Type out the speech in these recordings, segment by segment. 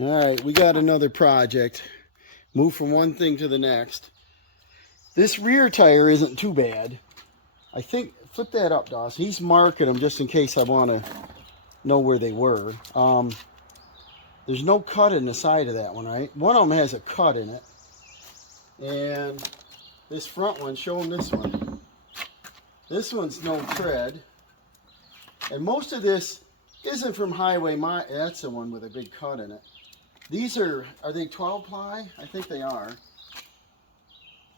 All right, we got another project. Move from one thing to the next. This rear tire isn't too bad. I think, flip that up, Dawson. He's marking them just in case I want to know where they were. There's no cut in the side of that one, right? One of them has a cut in it. And this front one, show them this one. This one's no tread. And most of this isn't from Highway Mile. That's the one with a big cut in it. These are they 12 ply? I think they are.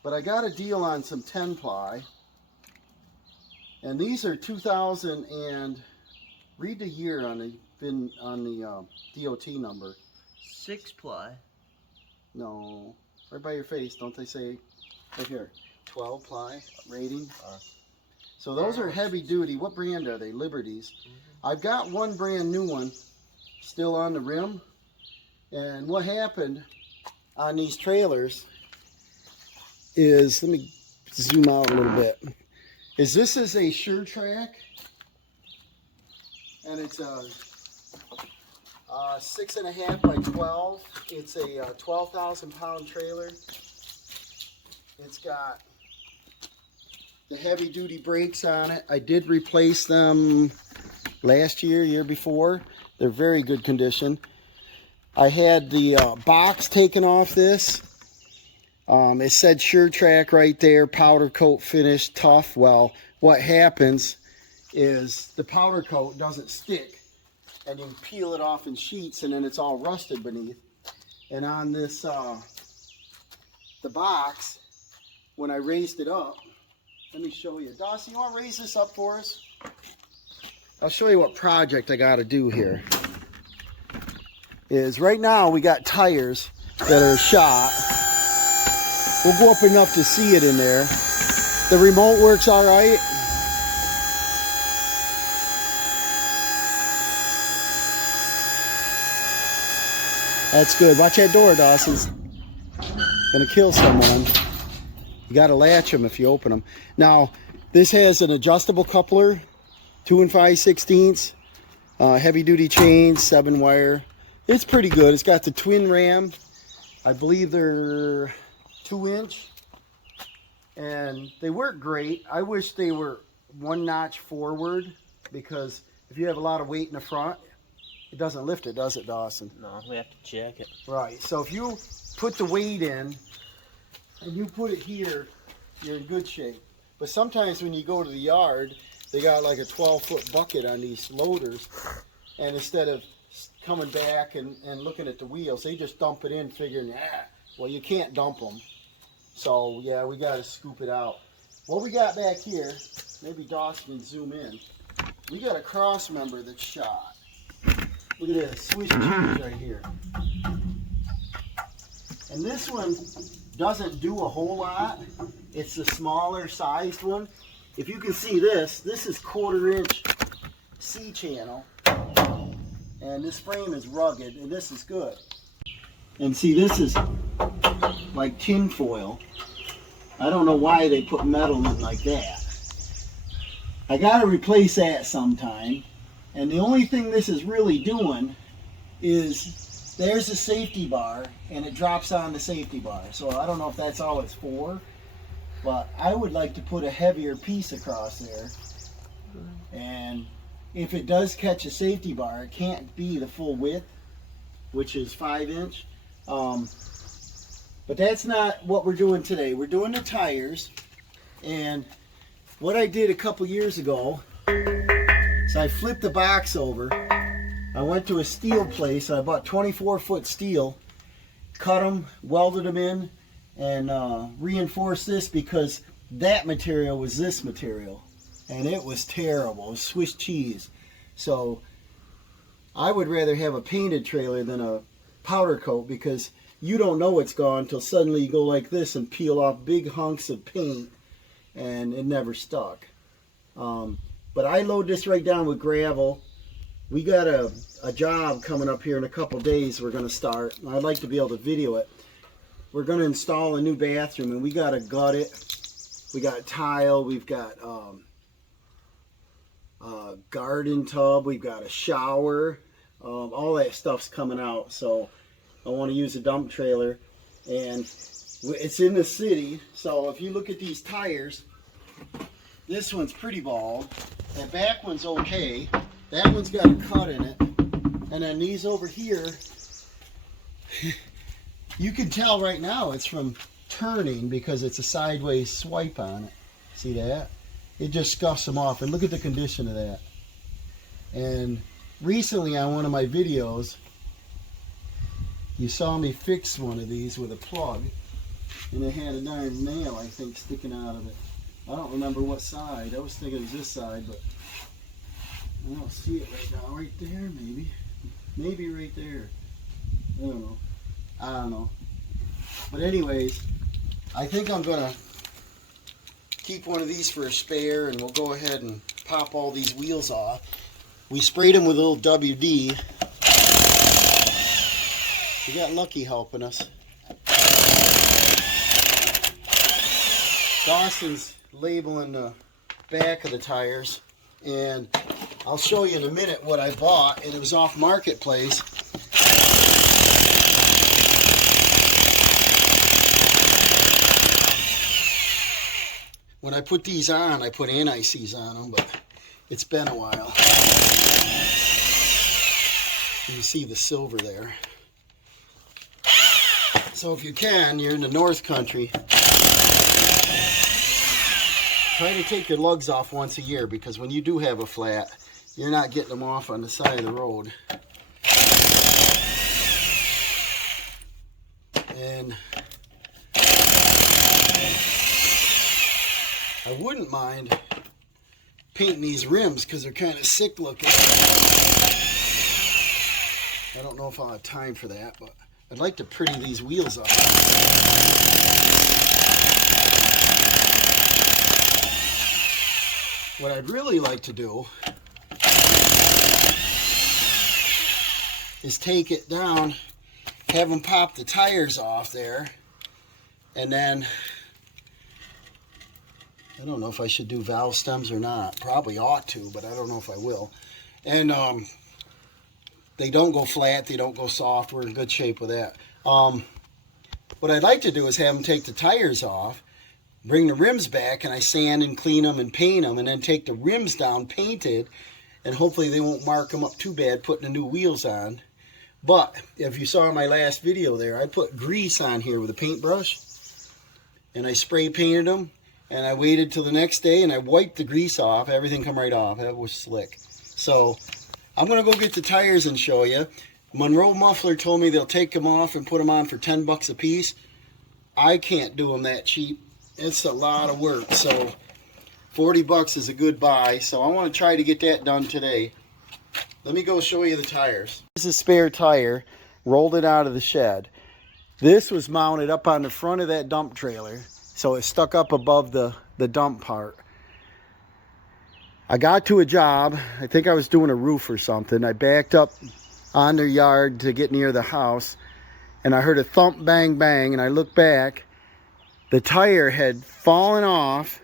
But I got a deal on some 10 ply. And these are 2000 and, read the year on the DOT number. 6 ply. No, right by your face, don't they say, right here, 12 ply rating? So those are heavy duty. What brand are they? Liberties. I've got one brand new one still on the rim. And what happened on these trailers is, let me zoom out a little bit, is this is a SureTrack, and it's a 6.5 by 12. It's a 12,000 pound trailer. It's got the heavy duty brakes on it. I did replace them last year before. They're very good condition. I had the box taken off this. It said SureTrack right there, powder coat finish, tough. Well, what happens is the powder coat doesn't stick, and you peel it off in sheets, and then it's all rusted beneath. And on this, the box, when I raised it up, let me show you. Dawson, you want to raise this up for us? I'll show you what project I got to do here. Is right now we got tires that are shot. We'll go up enough to see it in there. The remote works all right. That's good. Watch that door, Dawson's gonna kill someone. You gotta latch them if you open them. Now, this has an adjustable coupler, 2 5/16, heavy duty chains, 7 wire. It's pretty good. It's got the twin ram. I believe they're 2-inch. And they work great. I wish they were 1 notch forward, because if you have a lot of weight in the front, it doesn't lift it, does it, Dawson? No, we have to check it. Right. So if you put the weight in and you put it here, you're in good shape. But sometimes when you go to the yard, they got like a 12-foot bucket on these loaders, and instead of coming back and looking at the wheels, they just dump it in figuring, well, you can't dump them. So yeah, we got to scoop it out. What we got back here, maybe Dawson can zoom in. We got a cross member that's shot. Look at this, Swiss cheese right here. And this one doesn't do a whole lot. It's the smaller sized one. If you can see this is 1/4-inch C-channel. And this frame is rugged, and this is good. And see, this is like tin foil. I don't know why they put metal in like that. I gotta replace that sometime. And the only thing this is really doing is, there's a safety bar, and it drops on the safety bar. So I don't know if that's all it's for, but I would like to put a heavier piece across there. And if it does catch a safety bar, it can't be the full width, which is 5-inch. But that's not what we're doing today. We're doing the tires. And what I did a couple years ago is I flipped the box over. I went to a steel place. I bought 24-foot steel, cut them, welded them in, and reinforced this, because that material was this material. And it was terrible. It was Swiss cheese. So I would rather have a painted trailer than a powder coat, because you don't know it's gone until suddenly you go like this and peel off big hunks of paint, and it never stuck. But I load this right down with gravel. We got a job coming up here in a couple days we're going to start. I'd like to be able to video it. We're going to install a new bathroom, and we got to gut it. We got tile, we've got garden tub, we've got a shower, all that stuff's coming out. So I want to use a dump trailer, and it's in the city. So if you look at these tires, this one's pretty bald. That back one's okay. That one's got a cut in it. And then these over here, you can tell right now it's from turning because it's a sideways swipe on it. See that? It just scuffs them off. And look at the condition of that. And recently on one of my videos, you saw me fix one of these with a plug, and it had a darn nail, I think, sticking out of it. I don't remember what side. I was thinking it was this side, but I don't see it right now. Right there, maybe. Maybe right there. I don't know. But anyways, I think I'm going to keep one of these for a spare, and we'll go ahead and pop all these wheels off. We sprayed them with a little WD. We got Lucky helping us. Dawson's labeling the back of the tires, and I'll show you in a minute what I bought, and it was off Marketplace. When I put these on, I put anti-seize on them, but it's been a while. You see the silver there. So if you can, you're in the North Country, try to take your lugs off once a year, because when you do have a flat, you're not getting them off on the side of the road. And I wouldn't mind painting these rims because they're kind of sick looking. I don't know if I'll have time for that, but I'd like to pretty these wheels up. What I'd really like to do is take it down, have them pop the tires off there, and then I don't know if I should do valve stems or not. Probably ought to, but I don't know if I will. And they don't go flat, they don't go soft. We're in good shape with that. What I'd like to do is have them take the tires off, bring the rims back, and I sand and clean them and paint them, and then take the rims down painted, and hopefully they won't mark them up too bad putting the new wheels on. But if you saw my last video there, I put grease on here with a paintbrush, and I spray painted them, and I waited till the next day, and I wiped the grease off. Everything come right off. That was slick. So I'm going to go get the tires and show you. Monroe Muffler told me they'll take them off and put them on for 10 bucks a piece. I can't do them that cheap. It's a lot of work. So 40 bucks is a good buy. So I want to try to get that done today. Let me go show you the tires. This is a spare tire. Rolled it out of the shed. This was mounted up on the front of that dump trailer. So it's stuck up above the dump part. I got to a job. I think I was doing a roof or something. I backed up on their yard to get near the house, and I heard a thump, bang, bang, and I looked back. The tire had fallen off,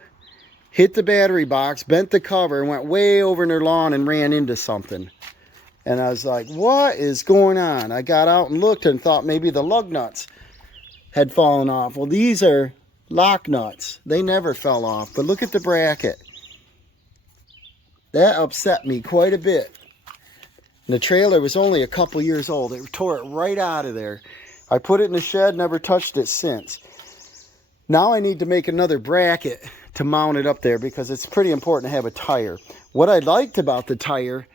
hit the battery box, bent the cover, and went way over in their lawn and ran into something. And I was like, what is going on? I got out and looked and thought maybe the lug nuts had fallen off. Well, these are lock nuts. They never fell off, but look at the bracket. That upset me quite a bit. And the trailer was only a couple years old. It tore it right out of there. I put it in the shed, never touched it since. Now I need to make another bracket to mount it up there because it's pretty important to have a tire. What I liked about the tire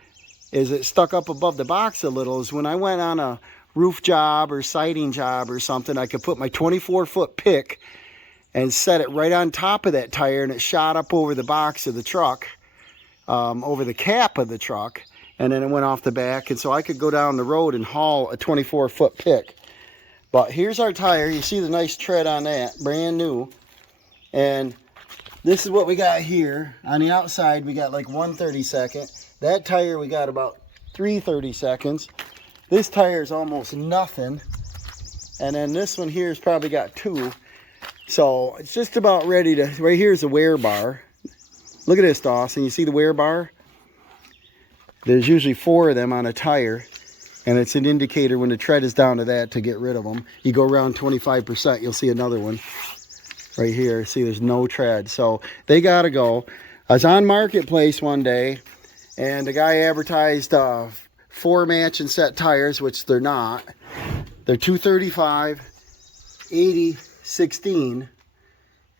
is it stuck up above the box a little. Is when I went on a roof job or siding job or something, I could put my 24-foot pick and set it right on top of that tire, and it shot up over the box of the truck. Over the cap of the truck, and then it went off the back, and so I could go down the road and haul a 24-foot pick. But here's our tire. You see the nice tread on that, brand new. And this is what we got here. On the outside, we got like 1/32. That tire, we got about 3/32. This tire is almost nothing. And then this one here has probably got 2. So it's just about ready to, right here's a wear bar. Look at this, Dawson. You see the wear bar? There's usually 4 of them on a tire. And it's an indicator when the tread is down to that to get rid of them. You go around 25%, you'll see another one right here. See, there's no tread. So they got to go. I was on Marketplace one day, and the guy advertised 4 match and set tires, which they're not. They're 235, 80, 16.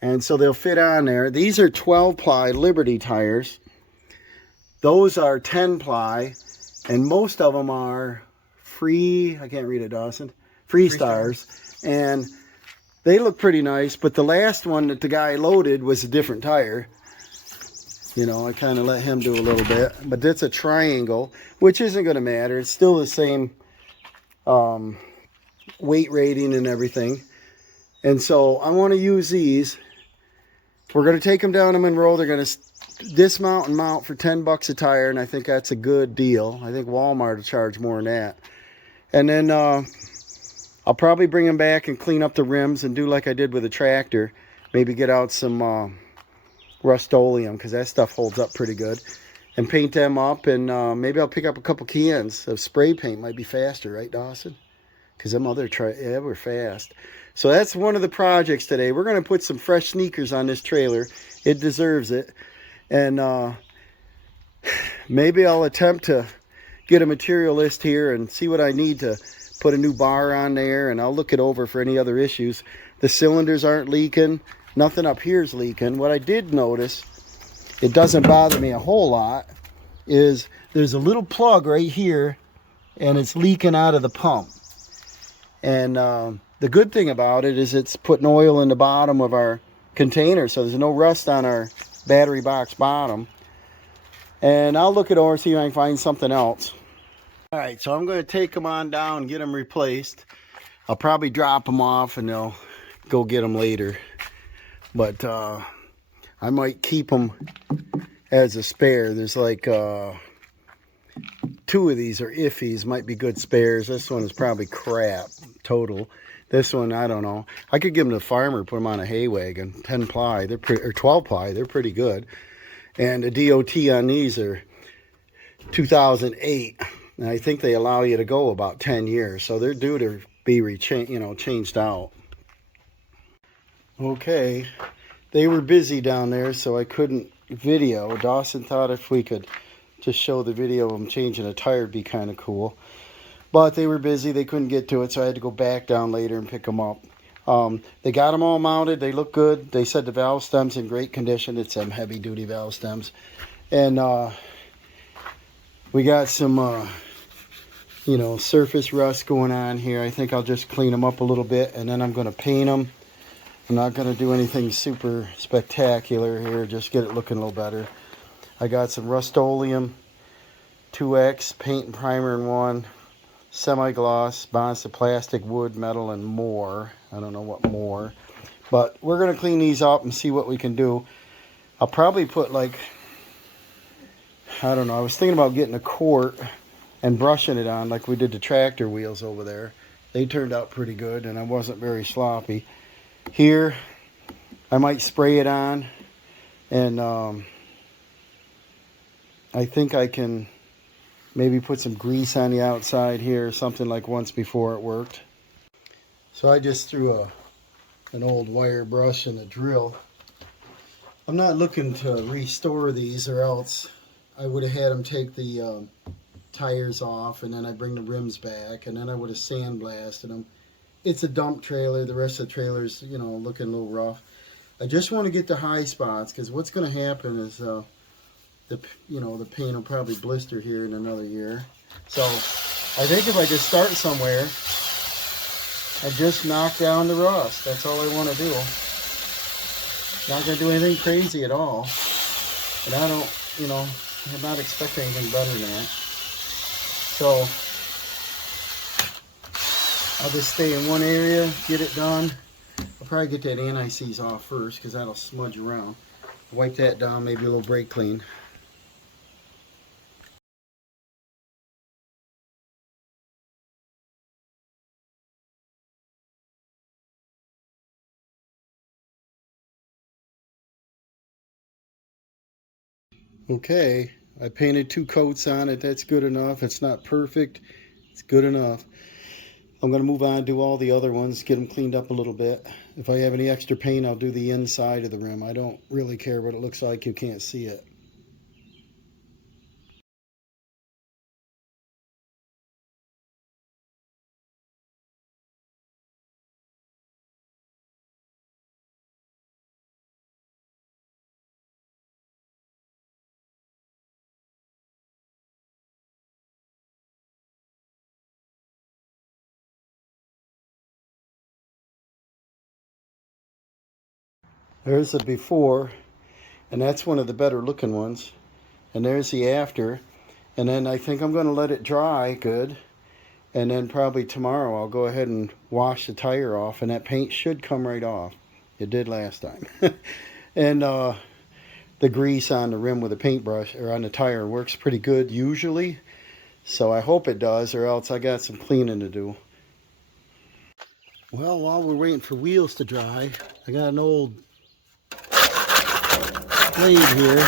And so they'll fit on there. These are 12 ply Liberty tires. Those are 10 ply. And most of them are free, I can't read it, Dawson. Free Stars. And they look pretty nice. But the last one that the guy loaded was a different tire. You know, I kind of let him do a little bit. But that's a triangle, which isn't going to matter. It's still the same weight rating and everything. And so I want to use these. We're going to take them down to Monroe. They're going to dismount and mount for $10 a tire, and I think that's a good deal. I think Walmart will charge more than that. And then I'll probably bring them back and clean up the rims and do like I did with the tractor. Maybe get out some Rust-Oleum, because that stuff holds up pretty good. And paint them up, and maybe I'll pick up a couple cans of spray paint. Might be faster, right, Dawson? Because them other we're fast. So that's one of the projects today. We're going to put some fresh sneakers on this trailer. It deserves it. And maybe I'll attempt to get a material list here and see what I need to put a new bar on there. And I'll look it over for any other issues. The cylinders aren't leaking. Nothing up here is leaking. What I did notice, it doesn't bother me a whole lot, is there's a little plug right here, and it's leaking out of the pump. And the good thing about it is it's putting oil in the bottom of our container, so there's no rust on our battery box bottom. And I'll look it over, see if I can find something else. All right, so I'm going to take them on down and get them replaced. I'll probably drop them off and they'll go get them later. But I might keep them as a spare. There's like 2 of these are iffies, might be good spares. This one is probably crap total. This one, I don't know. I could give them to the farmer, put them on a hay wagon. 10 ply, they're or 12 ply, they're pretty good. And the DOT on these are 2008. And I think they allow you to go about 10 years. So they're due to be changed out. Okay, they were busy down there, so I couldn't video. Dawson thought if we could just show the video of them changing a tire would be kind of cool. But they were busy, they couldn't get to it, so I had to go back down later and pick them up. They got them all mounted, they look good. They said the valve stem's in great condition. It's some heavy duty valve stems. And we got some surface rust going on here. I think I'll just clean them up a little bit, and then I'm going to paint them. I'm not going to do anything super spectacular here, just get it looking a little better. I got some Rust-Oleum 2X paint and primer in one, semi-gloss, bonds to plastic, wood, metal, and more. I don't know what more. But we're going to clean these up and see what we can do. I'll probably put I don't know, I was thinking about getting a quart and brushing it on like we did the tractor wheels over there. They turned out pretty good, and I wasn't very sloppy. Here, I might spray it on, and I think I can maybe put some grease on the outside here or something like once before it worked. So I just threw an old wire brush and a drill. I'm not looking to restore these, or else I would have had them take the tires off, and then I bring the rims back, and then I would have sandblasted them. It's a dump trailer. The rest of the trailer's, looking a little rough. I just want to get the high spots, because what's going to happen is the paint will probably blister here in another year. So I think if I just start somewhere, I just knock down the rust. That's all I want to do. Not going to do anything crazy at all. And I don't, I'm not expecting anything better than that. So I'll just stay in one area, get it done. I'll probably get that anti-seize off first, because that'll smudge around. Wipe that down, maybe a little brake clean. Okay, I painted 2 coats on it. That's good enough. It's not perfect. It's good enough. I'm going to move on, do all the other ones, get them cleaned up a little bit. If I have any extra paint, I'll do the inside of the rim. I don't really care what it looks like. You can't see it. There's the before, and that's one of the better looking ones. And there's the after. And then I think I'm going to let it dry good. And then probably tomorrow I'll go ahead and wash the tire off, and that paint should come right off. It did last time. And the grease on the rim with a paintbrush, or on the tire, works pretty good usually. So I hope it does, or else I got some cleaning to do. Well, while we're waiting for wheels to dry, I got an old blade here.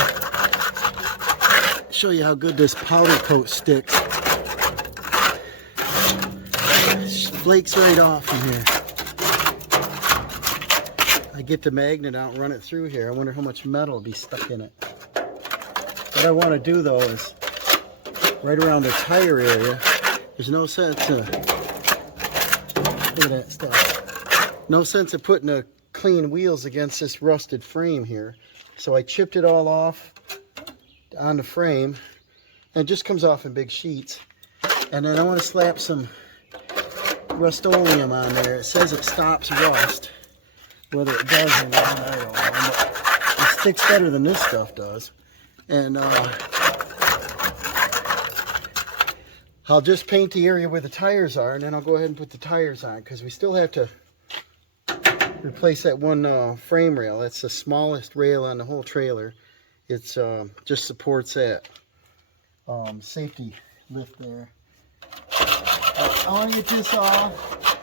Show you how good this powder coat sticks. Flakes right off in here. I get the magnet out and run it through here. I wonder how much metal will be stuck in it. What I want to do though is right around the tire area. There's no sense look at that stuff. No sense of putting the clean wheels against this rusted frame here. So I chipped it all off on the frame, and it just comes off in big sheets. And then I want to slap some Rust-Oleum on there. It says it stops rust. Whether it does or not, I don't know. But it sticks better than this stuff does. And I'll just paint the area where the tires are, and then I'll go ahead and put the tires on, because we still have to replace that one frame rail. That's the smallest rail on the whole trailer. It's just supports that safety lift there. I want to get this off,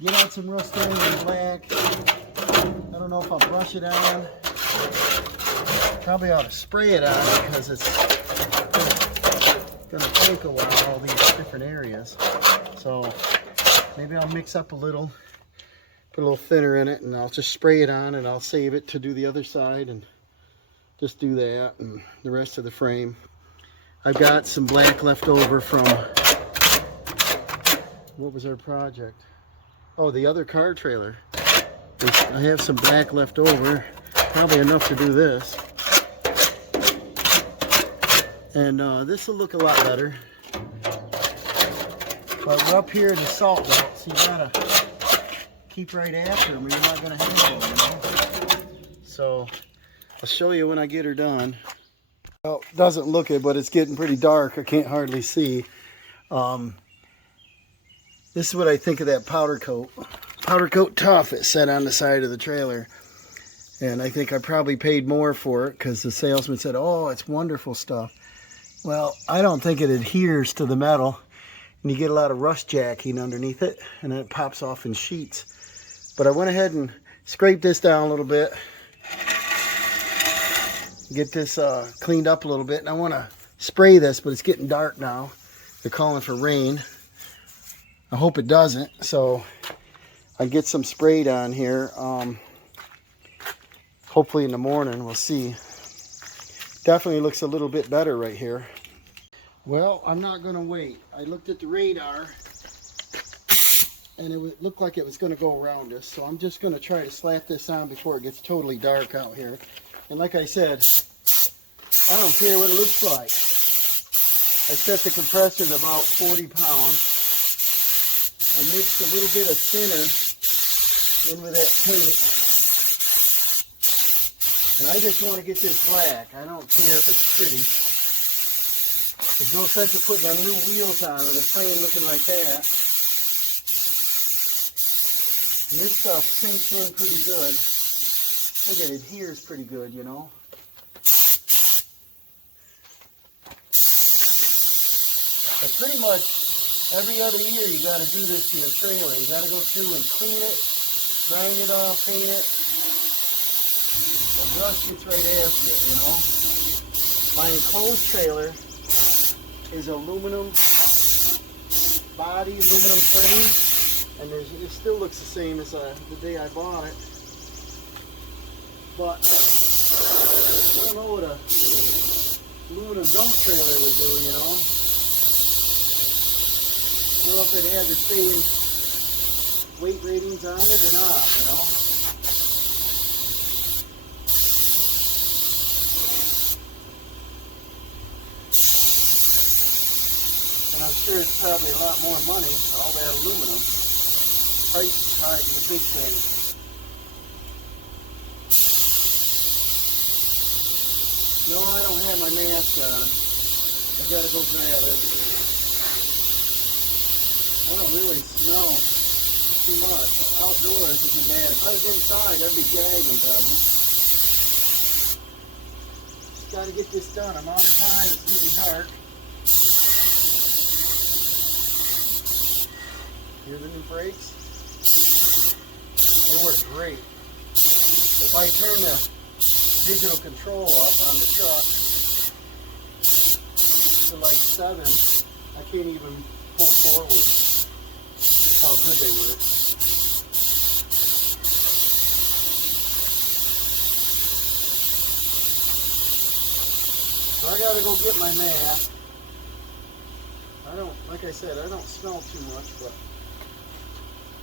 get out some Rust-Oleum black. I don't know if I'll brush it on. Probably ought to spray it on, because it's going to take a while, all these different areas. So maybe I'll mix up a little, put a little thinner in it, and I'll just spray it on, and I'll save it to do the other side, and just do that and the rest of the frame. I've got some black left over from, what was our project? Oh, the other car trailer. I have some black left over, probably enough to do this. And this will look a lot better. But we're up here in the salt belt, so you gotta keep right after them or you're not gonna handle them, you know? So I'll show you when I get her done. Well, it doesn't look it, but it's getting pretty dark. I can't hardly see. This is what I think of that powder coat. Powder coat tough, it said on the side of the trailer. And I think I probably paid more for it because the salesman said, oh, it's wonderful stuff. Well, I don't think it adheres to the metal. And you get a lot of rust jacking underneath it, and then it pops off in sheets. But I went ahead and scraped this down a little bit. Get this cleaned up a little bit. And I want to spray this, but it's getting dark now. They're calling for rain. I hope it doesn't. So I get some sprayed on here. Hopefully in the morning, we'll see. Definitely looks a little bit better right here. Well, I'm not going to wait. I looked at the radar, and it looked like it was going to go around us. So I'm just going to try to slap this on before it gets totally dark out here. And like I said, I don't care what it looks like. I set the compressor to about 40 pounds. I mixed a little bit of thinner in with that paint. And I just want to get this black. I don't care if it's pretty. There's no sense of putting new wheels on with a frame looking like that. And this stuff sinks in pretty good. I think it adheres pretty good, you know. But pretty much every other year you got to do this to your trailer. You got to go through and clean it, grind it off, paint it. The rust gets right after it, you know. My enclosed trailer is aluminum body aluminum frame, and it still looks the same as the day I bought it. But I don't know what a aluminum dump trailer would do, you know. I don't know if it had the same weight ratings on it or not, you know. And I'm sure it's probably a lot more money, all that aluminum. Price is hard to the big thing. No, I don't have my mask on. I gotta go grab it. I don't really smell too much. Outdoors isn't bad. If I was inside, I'd be gagging probably. Just gotta get this done. I'm out of time. It's getting dark. Hear the new brakes? They work great. If I turn the digital control up on the truck to like 7, I can't even pull forward. That's how good they work. So I gotta go get my mask. I don't, like I said, I don't smell too much, but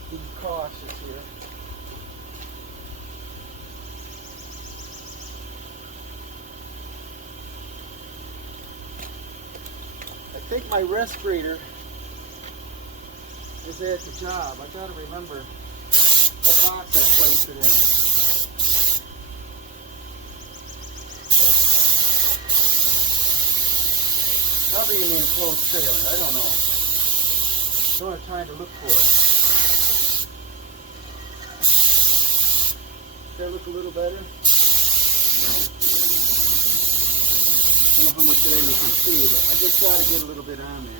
be cautious here. I think my respirator is at the job. I gotta remember what box I placed it in. Probably in the enclosed trailer. I don't know. Don't have time to look for it. Does that look a little better? I don't know how much of that you can see, but I just got to get a little bit on there.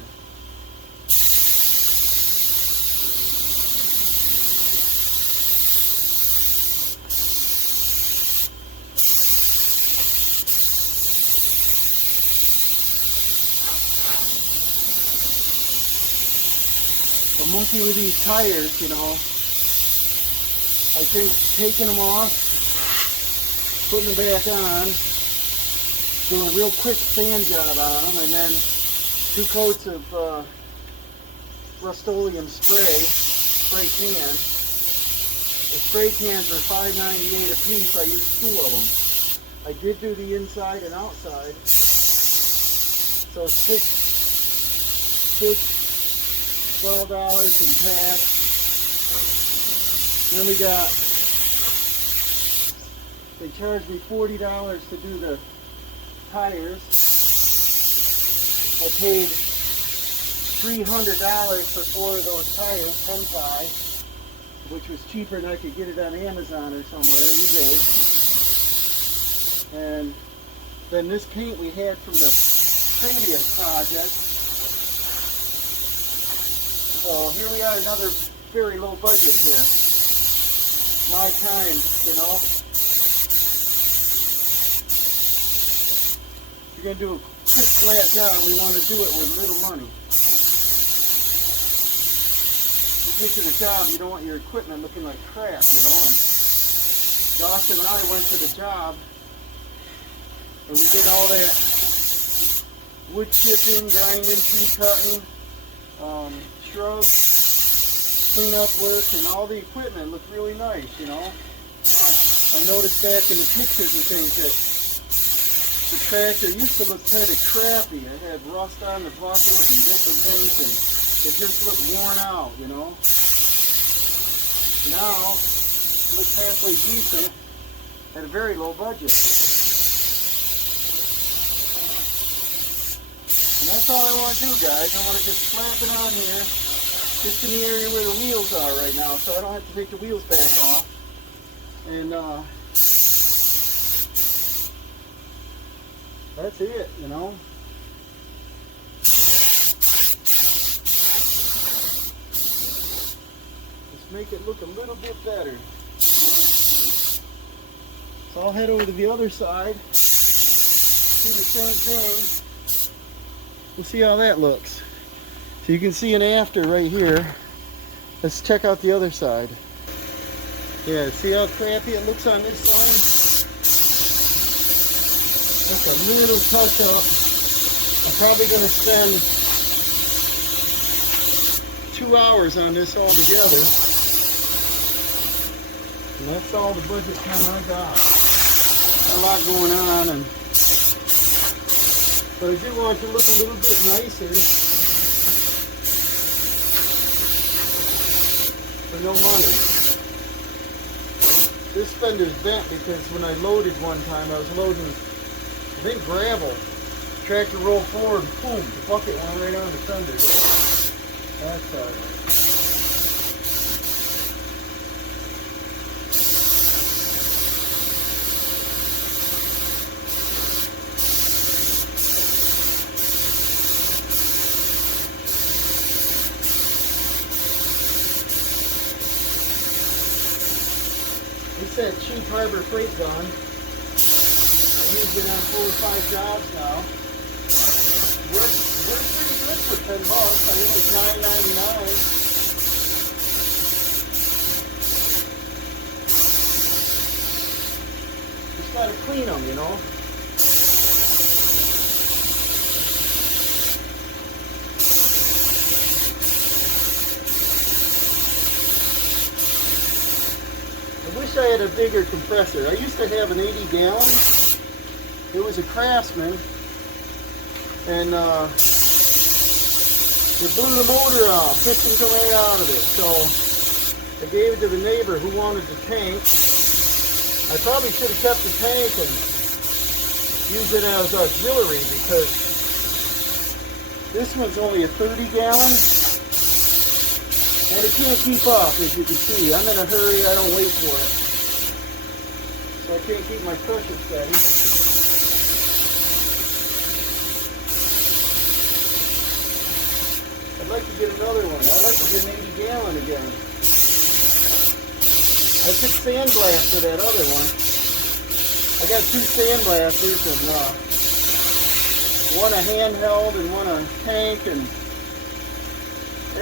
The monkey with these tires, you know, I think taking them off, putting them back on, doing a real quick sand job on them, and then 2 coats of Rust-Oleum spray can. The spray cans are $5.98 a piece. I used 2 of them. I did do the inside and outside. So $12 in tax. Then we got, they charged me $40 to do the tires. I paid $300 for 4 of those tires, Pentai, which was cheaper than I could get it on Amazon or somewhere, eBay. And then this paint we had from the previous project. So here we are, another very low budget here. My time, you know. If you're going to do a quick flat job, we want to do it with little money. You get to the job, you don't want your equipment looking like crap, you know. And Dawson and I went to the job, and we did all that wood chipping, grinding, tree cutting, shrub cleanup work, and all the equipment looked really nice, you know. I noticed back in the pictures and things that the tractor used to look kind of crappy. It had rust on the bucket and different things, and it just looked worn out, you know. Now, it looks halfway decent at a very low budget. And that's all I want to do, guys. I want to just slap it on here, just in the area where the wheels are right now, so I don't have to take the wheels back off. And that's it, you know. Just make it look a little bit better. So I'll head over to the other side, do the same thing. We'll see how that looks. So you can see an after right here. Let's check out the other side. Yeah, see how crappy it looks on this side? That's a little touch up. I'm probably going to spend 2 hours on this all together. And that's all the budget time I got. A lot going on, but I do want it to look a little bit nicer for no money. This fender's bent because when I loaded one time, I was loading, I think, gravel. Tractor rolled forward and boom, the bucket went right on the fender. That's It's that cheap Harbor Freight gun. I use it on 4 or 5 jobs now. Works pretty good for $10. I think it's $9.99. Just gotta clean them, you know. I wish I had a bigger compressor. I used to have an 80 gallon. It was a Craftsman, and it blew the motor off, piston come right out of it. So I gave it to the neighbor who wanted the tank. I probably should have kept the tank and used it as auxiliary, because this one's only a 30 gallon. And it can't keep up, as you can see. I'm in a hurry, I don't wait for it. So I can't keep my pressure steady. I'd like to get another one. I'd like to get an 80 gallon again. I took sandblast to that other one. I got 2 sandblasters, and one a handheld and one a tank, and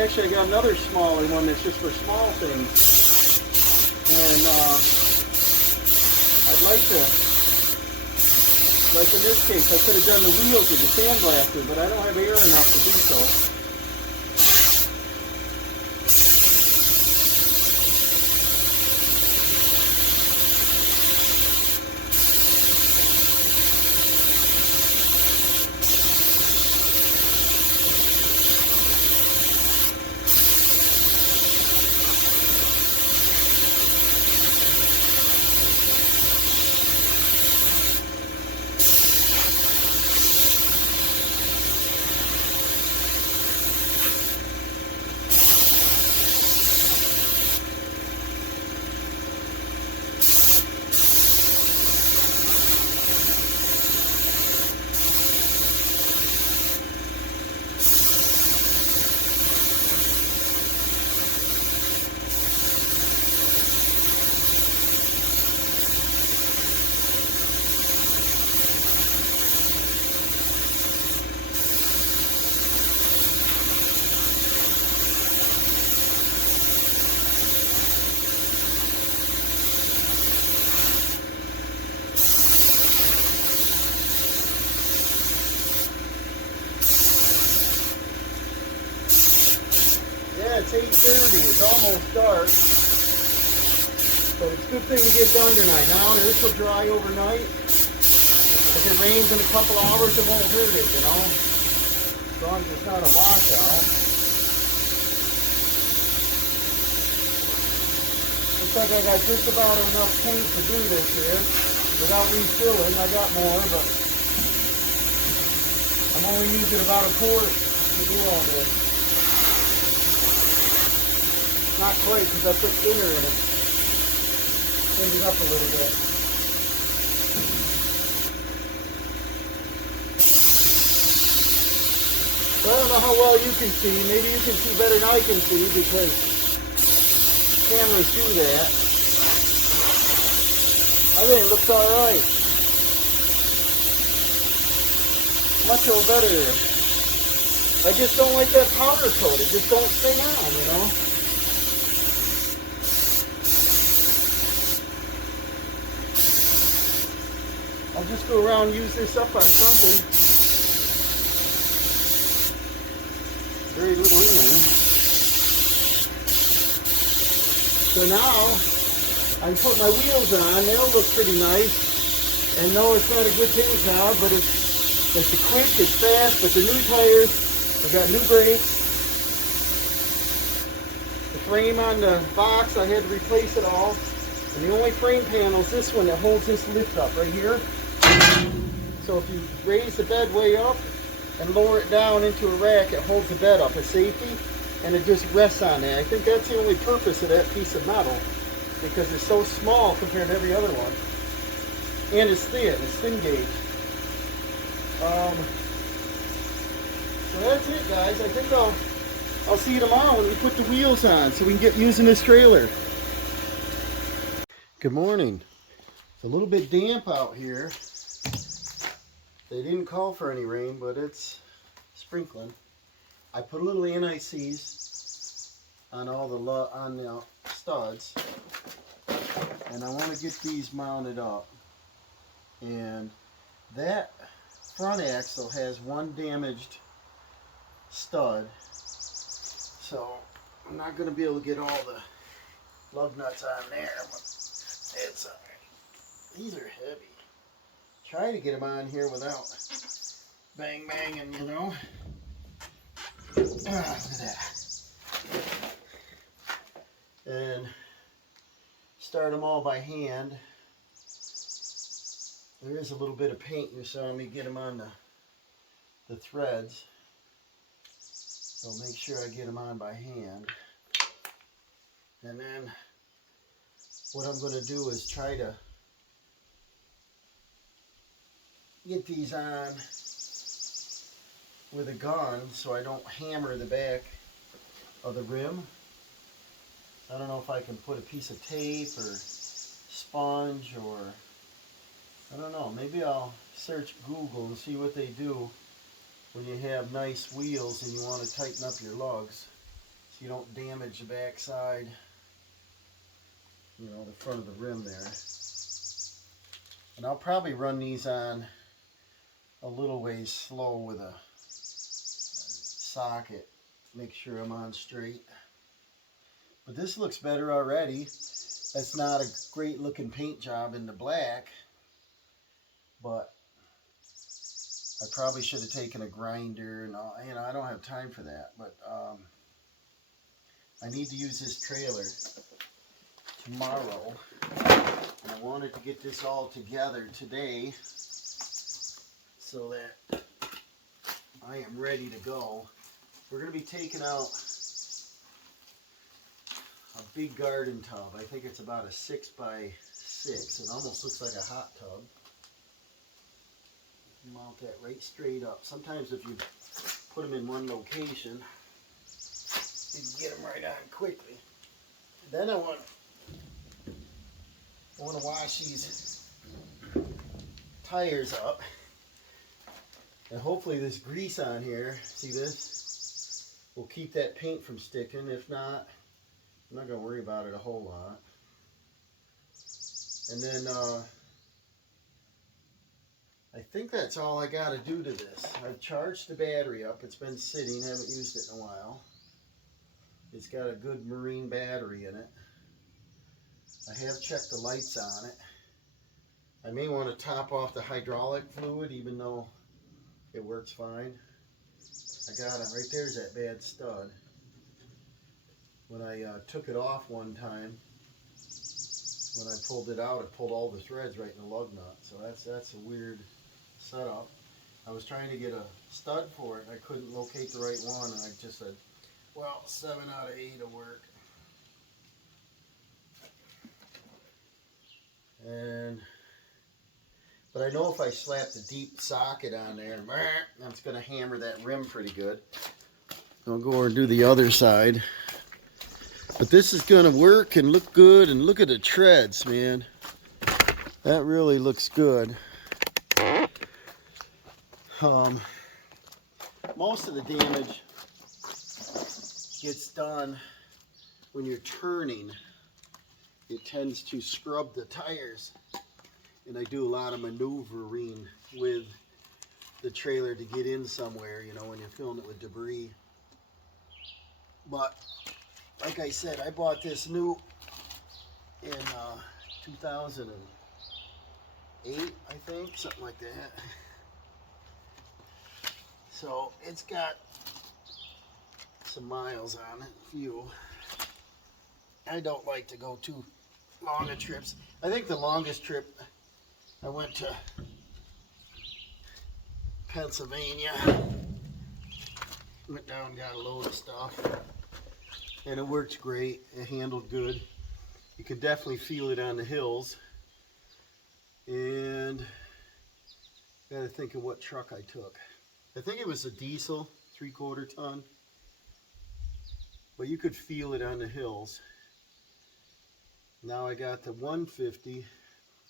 actually I got another smaller one that's just for small things. And I'd like to, like in this case, I could have done the wheels with the sandblaster, but I don't have air enough to do so. Yeah, it's 8:30. It's almost dark. But it's a good thing to get done tonight. Now, this will dry overnight. If it rains in a couple hours, it won't hurt it, you know. As long as it's not a washout. Looks like I got just about enough paint to do this here. Without refilling, I got more, but I'm only using about a quart to do all this. Not quite, because I put thinner in it. Thinned it up a little bit. So I don't know how well you can see. Maybe you can see better than I can see, because cameras do that. I think it looks alright. Much better. I just don't like that powder coat. It just don't stay on, you know. I'll just go around and use this up on something. Very little in there. So now, I can put my wheels on. They'll look pretty nice. And no, it's not a good paint job, but it's quick, it's fast. But the new tires, I got new brakes. The frame on the box, I had to replace it all. And the only frame panel is this one that holds this lift up right here. So if you raise the bed way up and lower it down into a rack, it holds the bed up as safety, and it just rests on there. I think that's the only purpose of that piece of metal, because it's so small compared to every other one. And it's thin gauge. So that's it, guys. I think I'll see you tomorrow when we put the wheels on so we can get using this trailer. Good morning. It's a little bit damp out here. They didn't call for any rain, but it's sprinkling. I put a little anti-seize on all the studs, and I want to get these mounted up. And that front axle has one damaged stud, so I'm not going to be able to get all the lug nuts on there, but it's alright. These are heavy. Try to get them on here without banging, you know. Look at that. And start them all by hand. There is a little bit of paint you saw me get them on the threads. So make sure I get them on by hand. And then what I'm going to do is try to get these on with a gun so I don't hammer the back of the rim. I don't know if I can put a piece of tape or sponge, or I don't know, maybe I'll search Google and see what they do when you have nice wheels and you want to tighten up your lugs so you don't damage the back side, you know, the front of the rim there. And I'll probably run these on a little ways slow with a socket, make sure I'm on straight. But this looks better already. That's not a great looking paint job in the black, but I probably should have taken a grinder and all, you know, I don't have time for that. But I need to use this trailer tomorrow, and I wanted to get this all together today so that I am ready to go. We're going to be taking out a big garden tub. I think it's about a 6x6. It almost looks like a hot tub. Mount that right straight up. Sometimes if you put them in one location, you can get them right on quickly. Then I want to wash these tires up. And hopefully this grease on here, see this, will keep that paint from sticking. If not, I'm not going to worry about it a whole lot. And then I think that's all I got to do to this. I've charged the battery up. It's been sitting, haven't used it in a while. It's got a good marine battery in it. I have checked the lights on it. I may want to top off the hydraulic fluid, even though it works fine. I got it. Right there's that bad stud. When I took it off one time, when I pulled it out, it pulled all the threads right in the lug nut. So that's a weird setup. I was trying to get a stud for it, and I couldn't locate the right one, and I just said, well, 7 out of 8 will work. But I know if I slap the deep socket on there, that's going to hammer that rim pretty good. I'll go over and do the other side. But this is going to work and look good, and look at the treads, man. That really looks good. most of the damage gets done when you're turning. It tends to scrub the tires, and I do a lot of maneuvering with the trailer to get in somewhere, you know, when you're filling it with debris. But like I said, I bought this new in 2008, I think, something like that. So it's got some miles on it, few. I don't like to go too long of trips. I think the longest trip I went to Pennsylvania. Went down and got a load of stuff. And it worked great. It handled good. You could definitely feel it on the hills. And gotta think of what truck I took. I think it was a diesel, 3/4 ton. But you could feel it on the hills. Now I got the 150,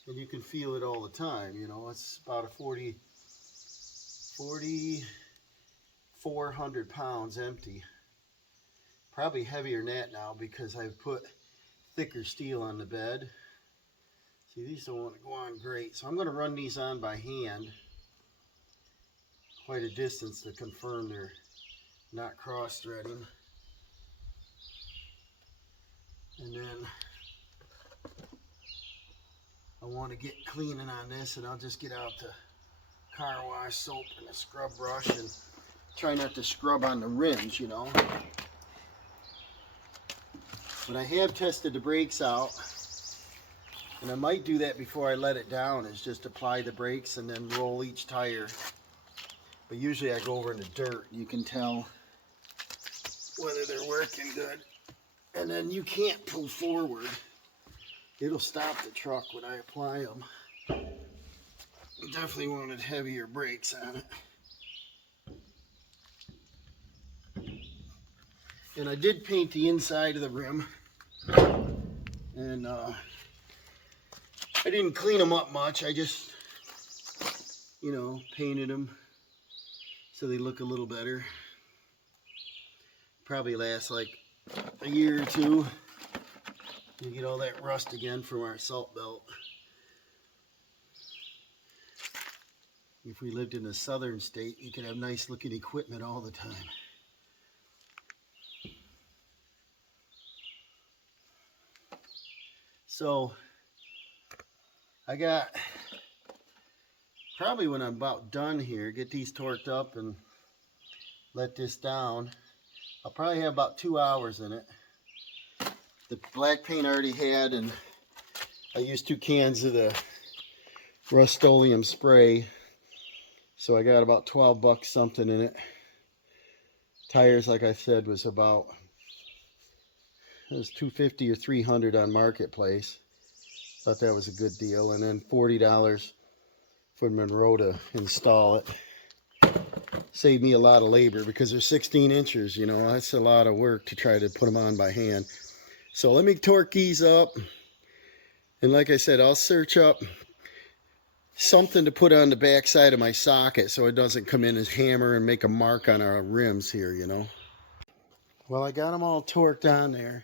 and you can feel it all the time. You know, it's about a 4,400 pounds empty. Probably heavier than that now because I've put thicker steel on the bed. See, these don't want to go on great, so I'm going to run these on by hand quite a distance to confirm they're not cross-threading. And then I want to get cleaning on this, and I'll just get out the car wash soap and a scrub brush and try not to scrub on the rims, you know. But I have tested the brakes out, and I might do that before I let it down, is just apply the brakes and then roll each tire. But usually I go over in the dirt. You can tell whether they're working good. And then you can't pull forward. It'll stop the truck when I apply them. Definitely wanted heavier brakes on it. And I did paint the inside of the rim. And I didn't clean them up much. I just, you know, painted them so they look a little better. Probably lasts like a year or two. You get all that rust again from our salt belt. If we lived in a southern state, you could have nice looking equipment all the time. So I got, probably when I'm about done here, get these torqued up and let this down. I'll probably have about 2 hours in it. The black paint I already had, and I used 2 cans of the Rust-Oleum spray. So I got about 12 bucks something in it. Tires, like I said, was about, it was $250 or $300 on Marketplace. Thought that was a good deal. And then $40 for Monroe to install it. Saved me a lot of labor because they're 16 inches, you know, that's a lot of work to try to put them on by hand. So let me torque these up. And like I said, I'll search up something to put on the back side of my socket so it doesn't come in as hammer and make a mark on our rims here, you know. Well, I got them all torqued on there.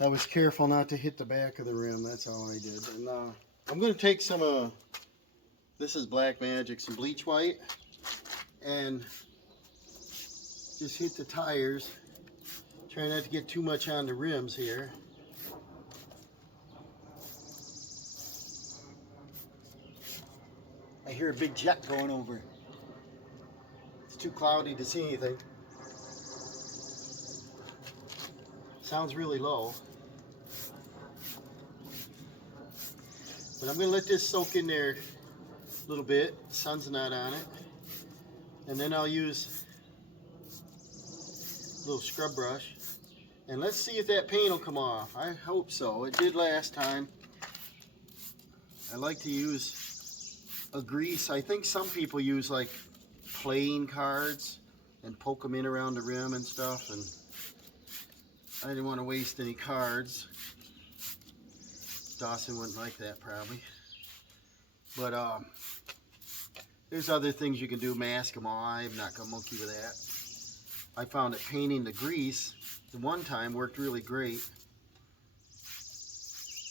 I was careful not to hit the back of the rim. That's all I did. And I'm going to take some, this is Black Magic, some bleach white, and just hit the tires. Try not to get too much on the rims here. I hear a big jet going over. It's too cloudy to see anything. Sounds really low. But I'm going to let this soak in there a little bit. The sun's not on it. And then I'll use a little scrub brush. And let's see if that paint will come off. I hope so. It did last time. I like to use a grease. I think some people use like playing cards and poke them in around the rim and stuff. And I didn't want to waste any cards. Dawson wouldn't like that probably. But There's other things you can do, mask them all. I'm not gonna monkey with that. I found that painting the grease the one time worked really great.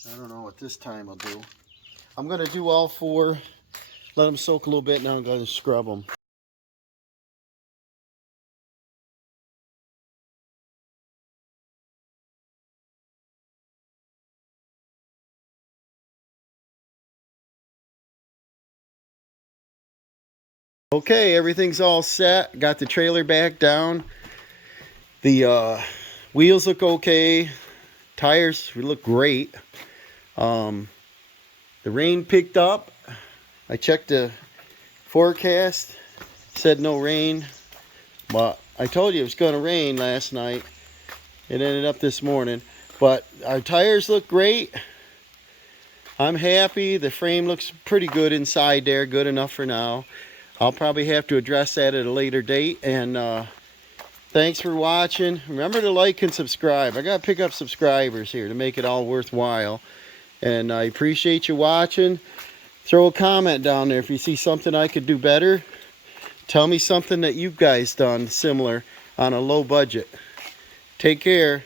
I don't know what this time I'll do. I'm gonna do all 4, let them soak a little bit, now I'm gonna scrub them. Okay, everything's all set. Got the trailer back down. The wheels look okay. Tires look great. The rain picked up. I checked the forecast. Said no rain. But I told you it was going to rain last night. It ended up this morning. But our tires look great. I'm happy. The frame looks pretty good inside there. Good enough for now. I'll probably have to address that at a later date. And thanks for watching. Remember to like and subscribe. I got to pick up subscribers here to make it all worthwhile. And I appreciate you watching. Throw a comment down there if you see something I could do better. Tell me something that you guys done similar on a low budget. Take care.